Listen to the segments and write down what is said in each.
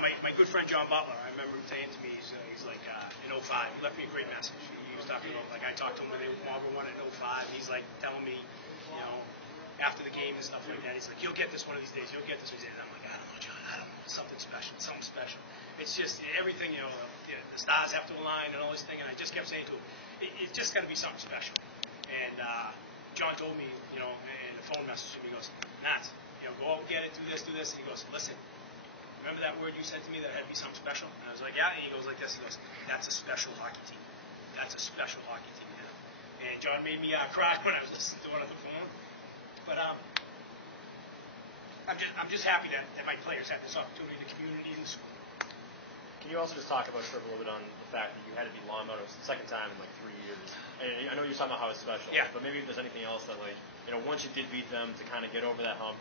my good friend John Butler, I remember him saying to me, he's like, in '05, he left me a great message. He was talking about, like, I talked to him when Marlboro won in '05. He's like telling me, after the game and stuff like that, he's like, you'll get this one of these days, you'll get this one of these days. I'm like, I don't know, John, I don't know, something special. It's just everything, the stars have to align and all this thing, and I just kept saying to him, it's just got to be something special. And John told me, in the phone message to me, he goes, Nats, go out, get it, do this. And he goes, listen, remember that word you said to me that had to be something special? And I was like, yeah. And he goes like this, he goes, that's a special hockey team. That's a special hockey team. And John made me cry when I was listening to it on the phone. But I'm just happy that my players had this opportunity in the community and the school. Can you also just talk about a little bit on the fact that you had to beat Longmeadow? It was the second time in like 3 years. And I know you're talking about how it's special, yeah. But maybe if there's anything else that, like, once you did beat them to kind of get over that hump,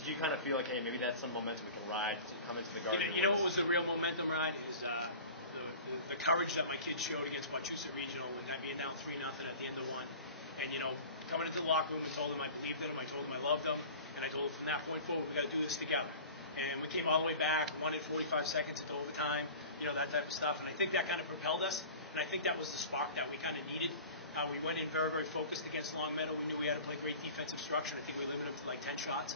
did you kind of feel like, hey, maybe that's some momentum we can ride to come into the Garden? What was the real momentum ride is the courage that my kids showed against Wachusett Regional when I being down 3-0 at the end of one. And, coming into the locker room and told them I believed in them, I told them I loved them, and I told them from that point forward, we got to do this together. And we came all the way back, won in 45 seconds into overtime, that type of stuff. And I think that kind of propelled us, and I think that was the spark that we kind of needed. We went in very, very focused against Longmeadow. We knew we had to play great defensive structure. I think we limited them to like 10 shots,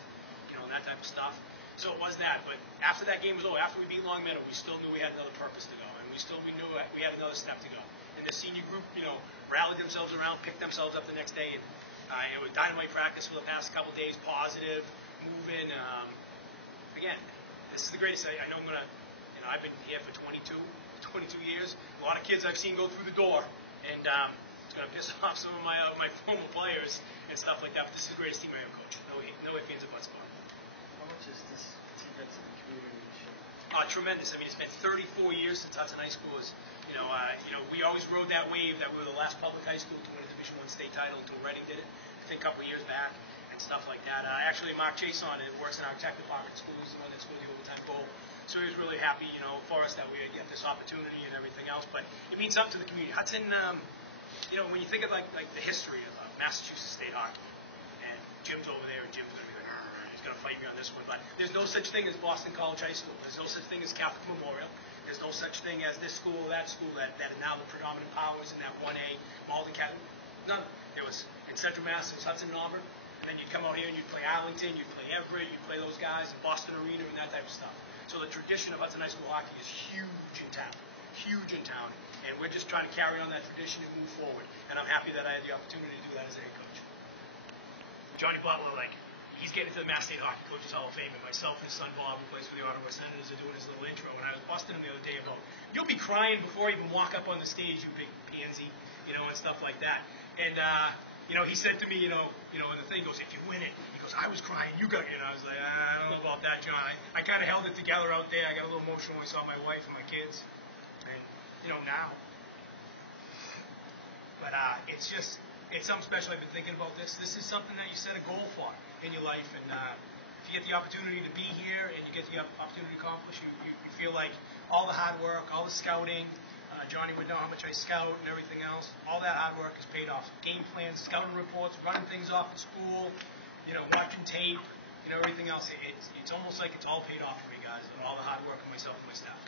and that type of stuff. So it was that. But after that game was over, after we beat Longmeadow, we still knew we had another purpose to go, and we knew we had another step to go. And the senior group, rallied themselves around, picked themselves up the next day, and it was dynamite practice for the past couple of days, positive, moving. Again, this is the greatest. I know I'm going to, I've been here for 22 years. A lot of kids I've seen go through the door, and it's going to piss off some of my former players and stuff like that, but this is the greatest team I ever coached. No ifs, ands, or buts about it. How much is this defense in the community? Tremendous. I mean, it's been 34 years since Hudson High School was, we always rode that wave that we were the last public high school to win a Division I state title until Reading did it, I think a couple of years back, and stuff like that. Actually, Mark Chason works in our tech department school. He's the one that scored the overtime goal. So he was really happy, for us that we would get this opportunity and everything else. But it means something to the community. Hudson, when you think of like the history of Massachusetts State hockey, and Jim's over there, and Jim's going to be like, he's going to fight me on this one. But there's no such thing as Boston College High School. There's no such thing as Catholic Memorial. There's no such thing as this school or that school that are now the predominant powers in that 1A Malden Academy. None. It was in Central Mass, it was Hudson and Auburn. And then you'd come out here and you'd play Arlington, you'd play Everett, you'd play those guys in Boston Arena and that type of stuff. So the tradition of Hudson High School hockey is huge in town. Huge in town. And we're just trying to carry on that tradition and move forward. And I'm happy that I had the opportunity to do that as a head coach. Johnny Butler, he's getting to the Mass State Hockey Coaches Hall of Fame, and myself and his son Bob, who plays for the Ottawa Senators, are doing his little intro. And I was busting him the other day about, you'll be crying before you even walk up on the stage, you big pansy, and stuff like that. And, he said to me, in the thing, he goes, if you win it, he goes, I was crying, you got it. And I was like, I don't know about that, John. I kind of held it together out there. I got a little emotional when I saw my wife and my kids. And, now. But it's something special. I've been thinking about this. This is something that you set a goal for in your life. And if you get the opportunity to be here and you get the opportunity to accomplish, you feel like all the hard work, all the scouting, Johnny would know how much I scout and everything else. All that hard work is paid off. Game plans, scouting reports, running things off in school, watching tape, everything else. It's almost like it's all paid off for me, guys, and all the hard work of myself and my staff.